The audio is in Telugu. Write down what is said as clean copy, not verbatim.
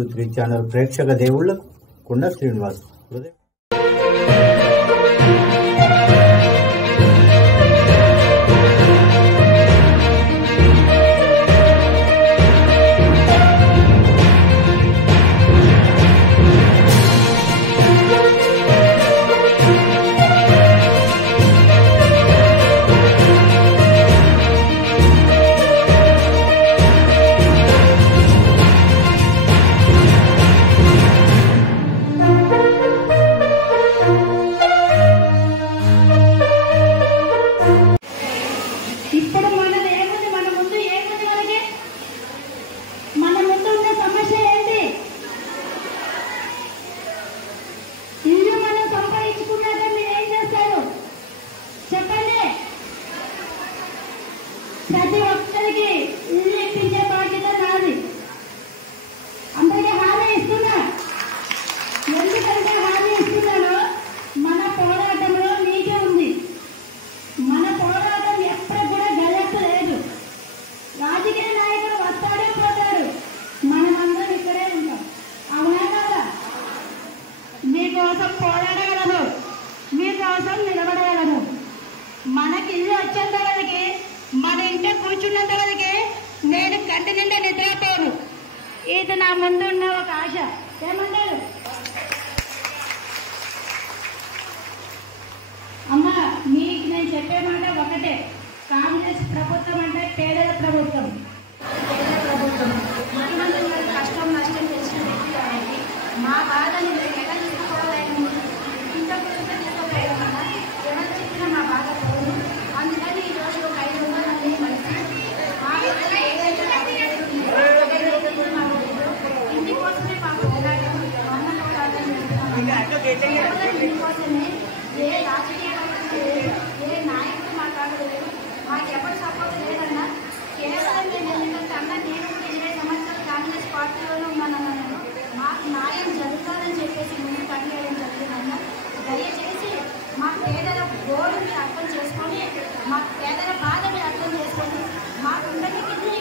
123 ఛానల్ ప్రేక్షక దేవుళ్లకు కొండ శ్రీనివాస్ హృదయ ప్రతి ఒక్కరికి ఇల్లు ఇప్పించే బాధ్యత నాది. అందరికీ హామీ ఇస్తున్నా. ఎందుకంటే హామీ ఇస్తున్నాను, మన పోరాటంలో నీకే ఉంది. మన పోరాటం ఎప్పుడు కూడా గలెత్తు లేదు. రాజకీయ నాయకుడు వస్తాడే పోతాడు, మనమందరం ఇక్కడే ఉంటాం. అవునా కదా? మీకోసం పోరాడగలను, మీకోసం నిలబడగలను. మనకి ఇల్లు వచ్చేంత వరకు, మన ఇంట్లో కూర్చున్నంత వరకే నేను కంటి నిండా నిద్రపోను. ఇది నా ముందున్న ఒక ఆశ. ఏమంటారు అమ్మా? మీకు నేను చెప్పే మాట ఒకటే, కాంగ్రెస్ ప్రభుత్వం అంటే పేదల ప్రభుత్వం. పేదల ప్రభుత్వం ముఖ్యమంత్రి కష్టం నష్టం తెలిసిన వ్యక్తి కాబట్టి మా బాధని మేము ఎలా తీసుకోవాలని ఇంత కృతజ్ఞతపోయాం కదా. ఎవరు చెప్పినా మా బాధ పోదు. అందుకని ఈరోజు ఒక 500 మంది కలిసి ఇంటి కోసమే మాకు పోరాటం, అన్న పోరాటం చేస్తున్నాం. ఇందుకోసమే ఏ రాజకీయ ఏ నాయకుడు మాట్లాడలేదు, మాకు ఎవరు సపోర్ట్ లేదన్నా. కేవలం మేము ఎందుకంటే అన్న నేను 20 సంవత్సరాలు కాంగ్రెస్ పార్టీలోనే ఉన్నానన్నాను. మాకు న్యాయం జరుగుతుందని చెప్పేసి ముందు పనిచేయడం జరిగిందన్న. దయచేసి మా పేదల గోడు మీరు అర్థం చేసుకొని, మా పేదల బాధ మీరు అర్థం చేసుకొని, మాకు ఉండడానికి